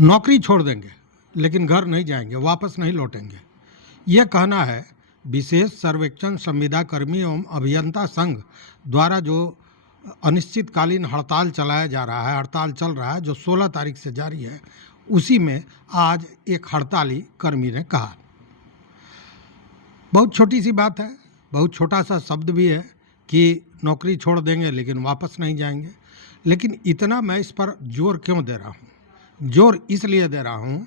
नौकरी छोड़ देंगे लेकिन घर नहीं जाएंगे, वापस नहीं लौटेंगे। यह कहना है विशेष सर्वेक्षण संविदा कर्मी एवं अभियंता संघ द्वारा जो अनिश्चितकालीन हड़ताल चलाया जा रहा है, हड़ताल चल रहा है जो 16 तारीख से जारी है, उसी में आज एक हड़ताली कर्मी ने कहा। बहुत छोटी सी बात है, बहुत छोटा सा शब्द भी है कि नौकरी छोड़ देंगे लेकिन वापस नहीं जाएंगे। लेकिन इतना मैं इस पर जोर क्यों दे रहा हूँ? जोर इसलिए दे रहा हूँ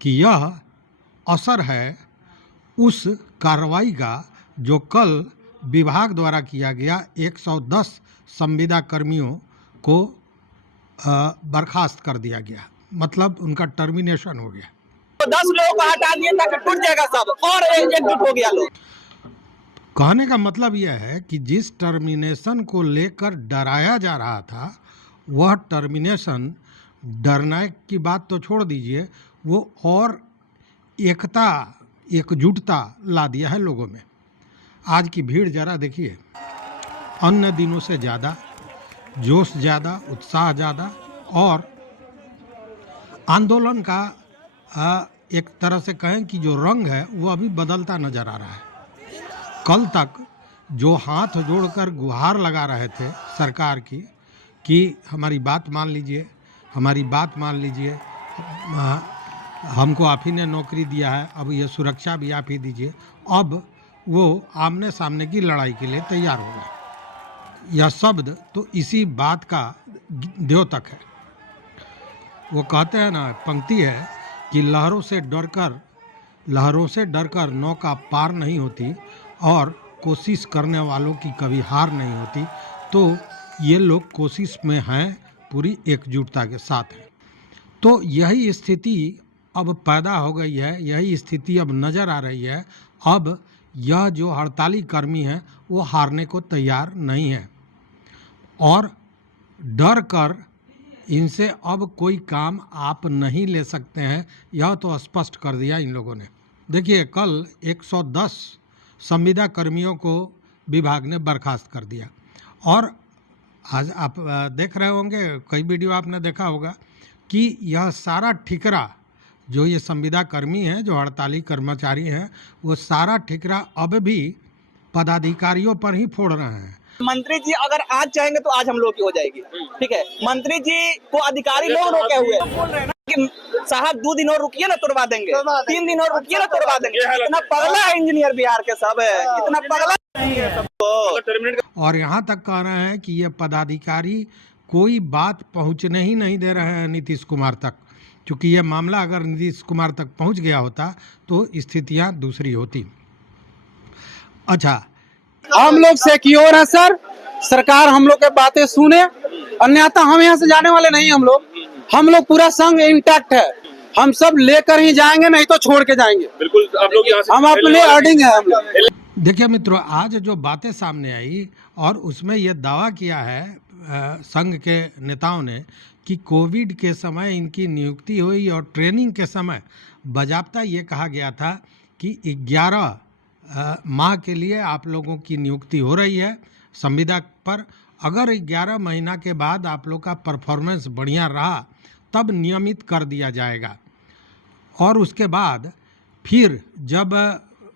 कि यह असर है उस कार्रवाई का जो कल विभाग द्वारा किया गया 110 संविदा कर्मियों को बर्खास्त कर दिया गया, मतलब उनका टर्मिनेशन हो गया। तो 10 लोगों को हटा दिए ताकि टूट जाएगा सब और एकजुट हो गया लोग। कहने का मतलब यह है कि जिस टर्मिनेशन को लेकर डराया जा रहा था, वह टर्मिनेशन, डरने की बात तो छोड़ दीजिए, वो और एकता, एकजुटता ला दिया है लोगों में। आज की भीड़ जरा देखिए, अन्य दिनों से ज़्यादा जोश, ज़्यादा उत्साह, ज़्यादा, और आंदोलन का एक तरह से कहें कि जो रंग है वो अभी बदलता नज़र आ रहा है। कल तक जो हाथ जोड़कर गुहार लगा रहे थे सरकार की कि हमारी बात मान लीजिए, हमारी बात मान लीजिए, हमको आप ही ने नौकरी दिया है, अब ये सुरक्षा भी आप ही दीजिए, अब वो आमने सामने की लड़ाई के लिए तैयार हो गए। यह शब्द तो इसी बात का द्योतक है। वो कहते हैं ना, पंक्ति है कि लहरों से डरकर नौका पार नहीं होती और कोशिश करने वालों की कभी हार नहीं होती। तो ये लोग कोशिश में हैं, पूरी एकजुटता के साथ हैं। तो यही स्थिति अब पैदा हो गई है, यही स्थिति अब नज़र आ रही है। अब यह जो हड़ताली कर्मी हैं वो हारने को तैयार नहीं है और डर कर इनसे अब कोई काम आप नहीं ले सकते हैं, यह तो स्पष्ट कर दिया इन लोगों ने। देखिए, कल 110 संविदा कर्मियों को विभाग ने बर्खास्त कर दिया और आज आप देख रहे होंगे, कई वीडियो आपने देखा होगा कि यह सारा ठिकरा जो ये संविदा कर्मी हैं, जो हड़ताली कर्मचारी हैं, वो सारा ठिकरा अब भी पदाधिकारियों पर ही फोड़ रहे हैं। मंत्री जी अगर आज चाहेंगे तो आज हम लोग की हो जाएगी, ठीक है। मंत्री जी को अधिकारी लोग रोके हुए बोल रहे हैं ना कि साहब 2 दिन और रुकिए ना तोड़वा देंगे, 3 दिन और रुकिए ना तोड़वा देंगे। इतना पगला है इंजीनियर बिहार के सब है, इतना पगला है सबको। और यहाँ तक कह रहे हैं कि ये पदाधिकारी कोई बात पहुँचने ही नहीं दे रहे हैं नीतीश कुमार तक, क्योंकि ये मामला अगर नीतीश कुमार तक पहुँच गया होता तो स्थितियाँ दूसरी होती। अच्छा, हम लोग सिक्योर है सर, सरकार हम लोग के बातें सुने, अन्यथा हम यहाँ से जाने वाले नहीं। हम लोग पूरा संघ इंटैक्ट है, हम सब लेकर ही जाएंगे, नहीं तो छोड़ के जाएंगे। बिल्कुल, आप लोग यहाँ से हम अपने अर्डिंग है हम लोग। देखिए मित्रों, आज जो बातें सामने आई और उसमें यह दावा किया है संघ के नेताओं ने कि कोविड के समय इनकी नियुक्ति हुई और ट्रेनिंग के समय बाजाबता ये कहा गया था कि 11 माह के लिए आप लोगों की नियुक्ति हो रही है संविदा पर। अगर 11 महीना के बाद आप लोग का परफॉर्मेंस बढ़िया रहा तब नियमित कर दिया जाएगा। और उसके बाद फिर जब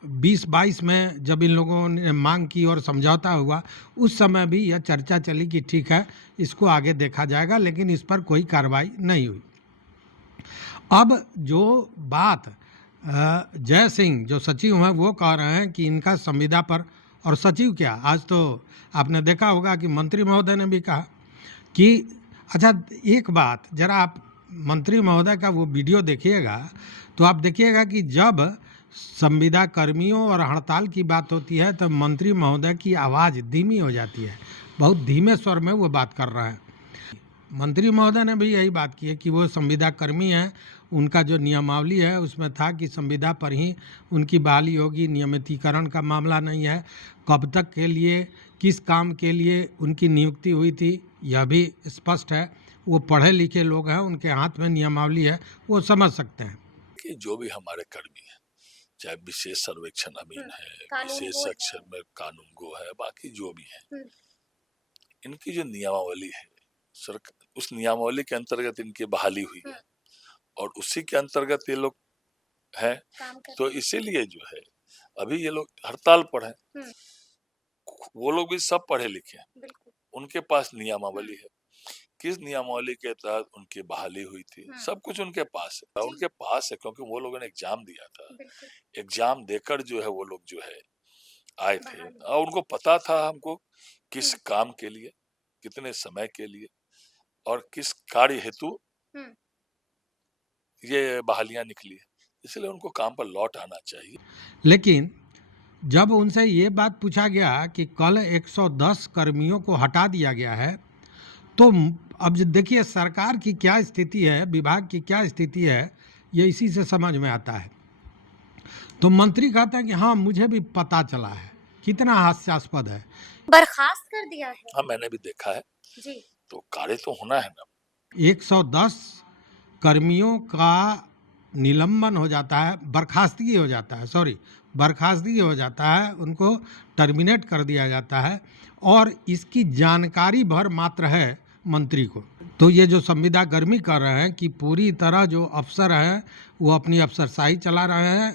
2022 में जब इन लोगों ने मांग की और समझौता हुआ, उस समय भी यह चर्चा चली कि ठीक है, इसको आगे देखा जाएगा, लेकिन इस पर कोई कार्रवाई नहीं हुई। अब जो बात जय सिंह जो सचिव हैं वो कह रहे हैं कि इनका संविदा पर, और सचिव क्या, आज तो आपने देखा होगा कि मंत्री महोदय ने भी कहा कि अच्छा, एक बात जरा आप मंत्री महोदय का वो वीडियो देखिएगा तो आप देखिएगा कि जब संविदा कर्मियों और हड़ताल की बात होती है तब मंत्री महोदय की आवाज़ धीमी हो जाती है, बहुत धीमे स्वर में वो बात कर रहे हैं। मंत्री महोदय ने भी यही बात की है कि वो संविदा कर्मी हैं, उनका जो नियमावली है उसमें था कि संविदा पर ही उनकी बहाली होगी, नियमितीकरण का मामला नहीं है। कब तक के लिए, किस काम के लिए उनकी नियुक्ति हुई थी यह भी स्पष्ट है। वो पढ़े लिखे लोग हैं, उनके हाथ में नियमावली है, वो समझ सकते हैं कि जो भी हमारे कर्मी हैं, चाहे विशेष सर्वेक्षण अमीन है, विशेष सेक्शन में कानून गो है, बाकी जो भी है, इनकी जो नियमावली है, उस नियमावली के अंतर्गत इनकी बहाली हुई है और उसी के अंतर्गत ये लोग हैं। तो इसीलिए जो है अभी ये लोग हड़ताल पर हैं। वो लोग भी सब पढ़े लिखे हैं, उनके पास नियमावली है, किस नियमावली के तहत उनकी बहाली हुई थी, सब कुछ उनके पास है क्योंकि वो लोगों ने एग्जाम दिया था। एग्जाम देकर जो है वो लोग जो है आए थे और उनको पता था हमको किस काम के लिए, कितने समय के लिए और किस कार्य हेतु ये बहालियां निकली है, इसलिए उनको काम पर लौट आना चाहिए। लेकिन जब उनसे ये बात पूछा गया कि कल 110 कर्मियों को हटा दिया गया है, तो अब देखिए सरकार की क्या स्थिति है, विभाग की क्या स्थिति है, ये इसी से समझ में आता है। तो मंत्री कहते हैं कि हाँ मुझे भी पता चला है। कितना हास्यास्पद है। बर्खास्त कर दिया है। हाँ मैंने भी देखा है जी। तो कार्य तो होना है ना। 110 कर्मियों का निलंबन हो जाता है, बर्खास्तगी हो जाता है, बर्खास्तगी हो जाता है, उनको टर्मिनेट कर दिया जाता है और इसकी जानकारी भर मात्र है मंत्री को। तो ये जो संविदा कर्मी कर रहे हैं कि पूरी तरह जो अफसर हैं वो अपनी अफसरशाही चला रहे हैं,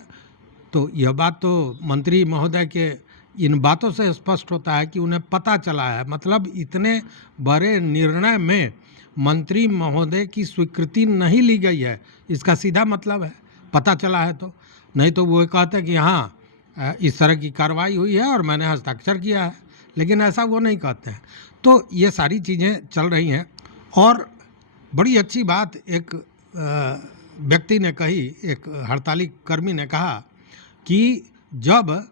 तो यह बात तो मंत्री महोदय के इन बातों से स्पष्ट होता है कि उन्हें पता चला है। मतलब इतने बड़े निर्णय में मंत्री महोदय की स्वीकृति नहीं ली गई है, इसका सीधा मतलब है पता चला है। तो नहीं तो वो कहते हैं कि हाँ इस तरह की कार्रवाई हुई है और मैंने हस्ताक्षर किया है, लेकिन ऐसा वो नहीं कहते हैं। तो ये सारी चीज़ें चल रही हैं। और बड़ी अच्छी बात एक व्यक्ति ने कही, एक हड़ताली कर्मी ने कहा कि जब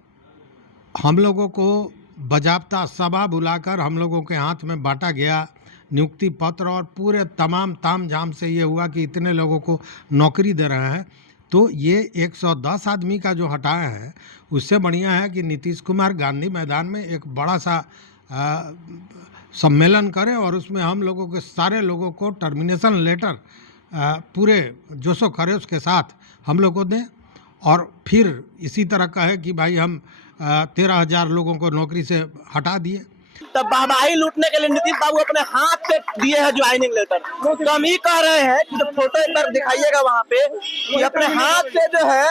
हम लोगों को बाज़ाब्ता सभा बुलाकर हम लोगों के हाथ में बांटा गया नियुक्ति पत्र और पूरे तमाम ताम झाम से ये हुआ कि इतने लोगों को नौकरी दे रहे हैं, तो ये 110 आदमी का जो हटाया है उससे बढ़िया है कि नीतीश कुमार गांधी मैदान में एक बड़ा सा सम्मेलन करें और उसमें हम लोगों के सारे लोगों को टर्मिनेशन लेटर पूरे जोशो खरोश के साथ हम लोग को दें और फिर इसी तरह कहे कि भाई हम 13,000 लोगों को नौकरी से हटा दिए। तब वाहवाही लूटने के लिए नीतीश बाबू अपने हाथ से दिए हैं ज्वाइनिंग लेटर। तो हम ही कह रहे हैं कि जब फोटो एक बार दिखाइएगा वहाँ पे कि अपने हाथ से जो है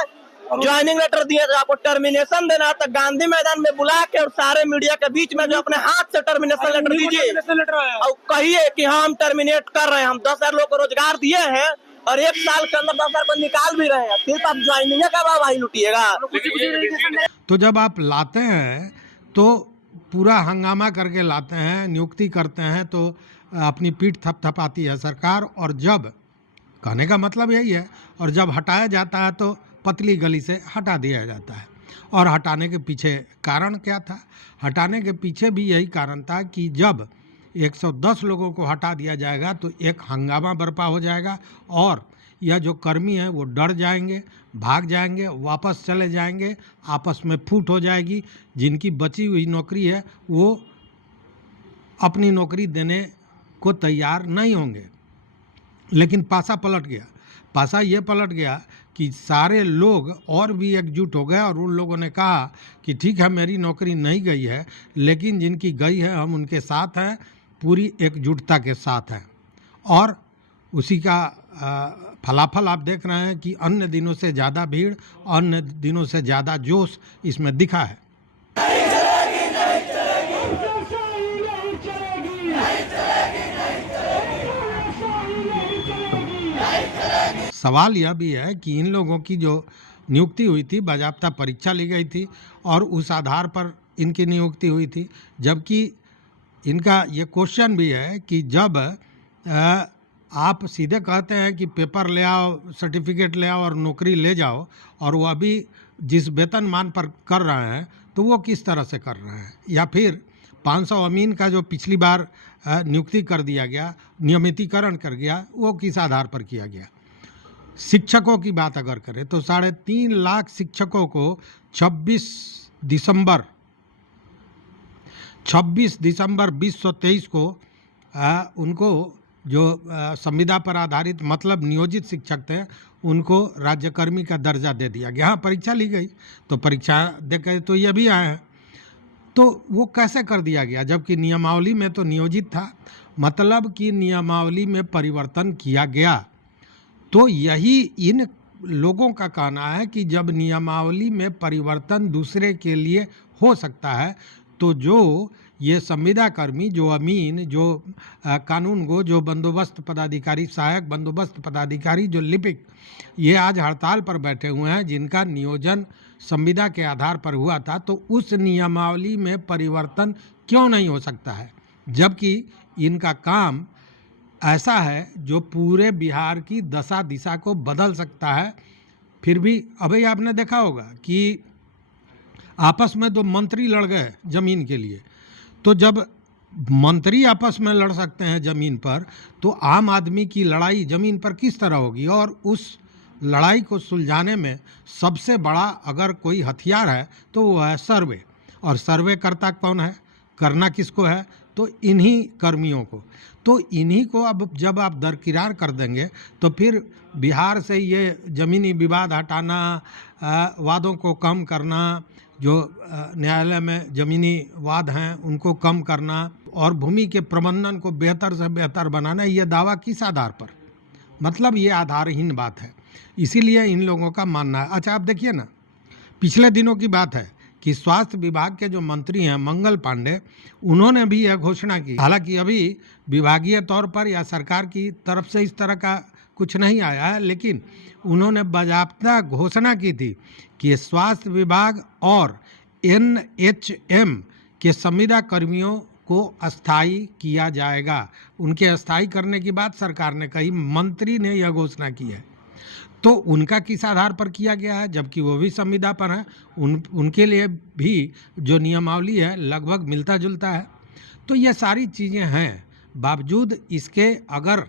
ज्वाइनिंग लेटर दिए, तो आपको टर्मिनेशन देना तो गांधी मैदान में बुला के और सारे मीडिया के बीच में जो अपने हाथ से टर्मिनेशन लेटर दीजिए और कहिए कि हाँ हम टर्मिनेट कर रहे हैं, हम 10,000 लोगों को रोजगार दिए हैं और 1 साल के अंदर 10,000 को निकाल भी रहे हैं, सिर्फ आप ज्वाइनिंग का वाहवाही लूटिएगा। तो जब आप लाते हैं तो पूरा हंगामा करके लाते हैं, नियुक्ति करते हैं तो अपनी पीठ थपथपाती है सरकार, और जब कहने का मतलब यही है, और जब हटाया जाता है तो पतली गली से हटा दिया जाता है। और हटाने के पीछे कारण क्या था? हटाने के पीछे भी यही कारण था कि जब 110 लोगों को हटा दिया जाएगा तो एक हंगामा बर्पा हो जाएगा और यह जो कर्मी हैं वो डर जाएंगे, भाग जाएंगे, वापस चले जाएंगे, आपस में फूट हो जाएगी। जिनकी बची हुई नौकरी है वो अपनी नौकरी देने को तैयार नहीं होंगे। लेकिन पासा पलट गया। पासा ये पलट गया कि सारे लोग और भी एकजुट हो गए और उन लोगों ने कहा कि ठीक है मेरी नौकरी नहीं गई है, लेकिन जिनकी गई है हम उनके साथ हैं, पूरी एकजुटता के साथ हैं। और उसी का फलाफल आप देख रहे हैं कि अन्य दिनों से ज़्यादा भीड़, अन्य दिनों से ज़्यादा जोश इसमें दिखा है। सवाल यह भी है कि इन लोगों की जो नियुक्ति हुई थी, बाज़ाब्ता परीक्षा ली गई थी और उस आधार पर इनकी नियुक्ति हुई थी, जबकि इनका ये क्वेश्चन भी है कि जब आप सीधे कहते हैं कि पेपर ले आओ, सर्टिफिकेट ले आओ और नौकरी ले जाओ, और वो अभी जिस वेतनमान पर कर रहे हैं तो वो किस तरह से कर रहे हैं? या फिर 500 अमीन का जो पिछली बार नियुक्ति कर दिया गया, नियमितीकरण कर गया, वो किस आधार पर किया गया? शिक्षकों की बात अगर करें तो 3.5 लाख शिक्षकों को 26 दिसंबर 2023 को उनको जो संविदा पर आधारित मतलब नियोजित शिक्षक थे उनको राज्यकर्मी का दर्जा दे दिया गया। हाँ, परीक्षा ली गई तो परीक्षा देकर तो ये भी आए हैं, तो वो कैसे कर दिया गया? जबकि नियमावली में तो नियोजित था। मतलब कि नियमावली में परिवर्तन किया गया तो यही इन लोगों का कहना है कि जब नियमावली में परिवर्तन दूसरे के लिए हो सकता है तो जो ये संविदा कर्मी, जो अमीन, जो कानून गो, जो बंदोबस्त पदाधिकारी, सहायक बंदोबस्त पदाधिकारी, जो लिपिक, ये आज हड़ताल पर बैठे हुए हैं, जिनका नियोजन संविदा के आधार पर हुआ था, तो उस नियमावली में परिवर्तन क्यों नहीं हो सकता है, जबकि इनका काम ऐसा है जो पूरे बिहार की दशा दिशा को बदल सकता है। फिर भी अभी आपने देखा होगा कि आपस में दो मंत्री लड़ गए जमीन के लिए, तो जब मंत्री आपस में लड़ सकते हैं जमीन पर, तो आम आदमी की लड़ाई जमीन पर किस तरह होगी। और उस लड़ाई को सुलझाने में सबसे बड़ा अगर कोई हथियार है तो वो है सर्वे। और सर्वे करता कौन है, करना किसको है, तो इन्हीं कर्मियों को। तो इन्हीं को अब जब आप दरकिरार कर देंगे तो फिर बिहार से ये ज़मीनी विवाद हटाना, वादों को कम करना, जो न्यायालय में ज़मीनी वाद हैं उनको कम करना और भूमि के प्रबंधन को बेहतर से बेहतर बनाना, ये दावा किस आधार पर, मतलब ये आधारहीन बात है। इसीलिए इन लोगों का मानना है। अच्छा आप देखिए ना, पिछले दिनों की बात है कि स्वास्थ्य विभाग के जो मंत्री हैं मंगल पांडे, उन्होंने भी यह घोषणा की, हालांकि अभी विभागीय तौर पर या सरकार की तरफ से इस तरह का कुछ नहीं आया है, लेकिन उन्होंने बाकायदा घोषणा की थी कि स्वास्थ्य विभाग और NHM के संविदा कर्मियों को अस्थायी किया जाएगा। उनके अस्थायी करने की बात सरकार ने कही, मंत्री ने यह घोषणा की है। तो उनका किस आधार पर किया गया है, जबकि वो भी संविदा पर हैं, उनके लिए भी जो नियमावली है लगभग मिलता जुलता है। तो ये सारी चीज़ें हैं, बावजूद इसके अगर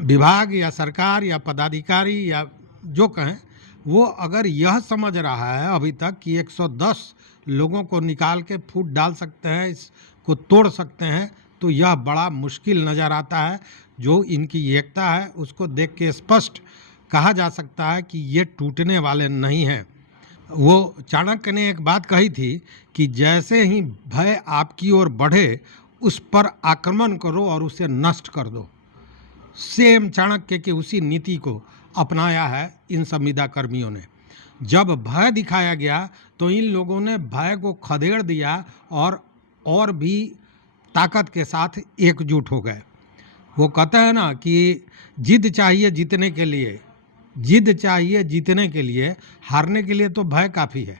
विभाग या सरकार या पदाधिकारी या जो कहें, वो अगर यह समझ रहा है अभी तक कि 110 लोगों को निकाल के फूट डाल सकते हैं, इसको तोड़ सकते हैं, तो यह बड़ा मुश्किल नज़र आता है। जो इनकी एकता है उसको देख के स्पष्ट कहा जा सकता है कि ये टूटने वाले नहीं हैं। वो चाणक्य ने एक बात कही थी कि जैसे ही भय आपकी ओर बढ़े उस पर आक्रमण करो और उसे नष्ट कर दो। सेम चाणक्य की उसी नीति को अपनाया है इन संविदा कर्मियों ने। जब भय दिखाया गया तो इन लोगों ने भय को खदेड़ दिया और भी ताकत के साथ एकजुट हो गए। वो कहते हैं ना कि जिद चाहिए जीतने के लिए, जिद चाहिए जीतने के लिए, हारने के लिए तो भय काफ़ी है।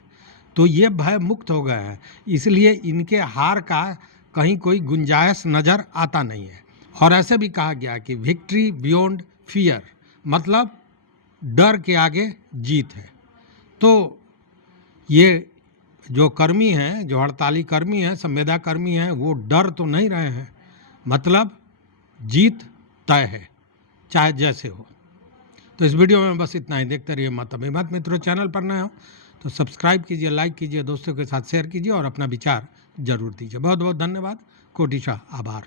तो ये भय मुक्त हो गए हैं, इसलिए इनके हार का कहीं कोई गुंजाइश नज़र आता नहीं है। और ऐसे भी कहा गया कि विक्ट्री बियॉन्ड फियर, मतलब डर के आगे जीत है। तो ये जो कर्मी हैं, जो हड़ताली कर्मी हैं, संविदा कर्मी हैं, वो डर तो नहीं रहे हैं, मतलब जीत तय है, चाहे जैसे हो। तो इस वीडियो में बस इतना ही। देखते रहिए मत अभिमत। मित्रों, चैनल पर नए हो तो सब्सक्राइब कीजिए, लाइक कीजिए, दोस्तों के साथ शेयर कीजिए और अपना विचार जरूर दीजिए। बहुत बहुत धन्यवाद, कोटिशा आभार।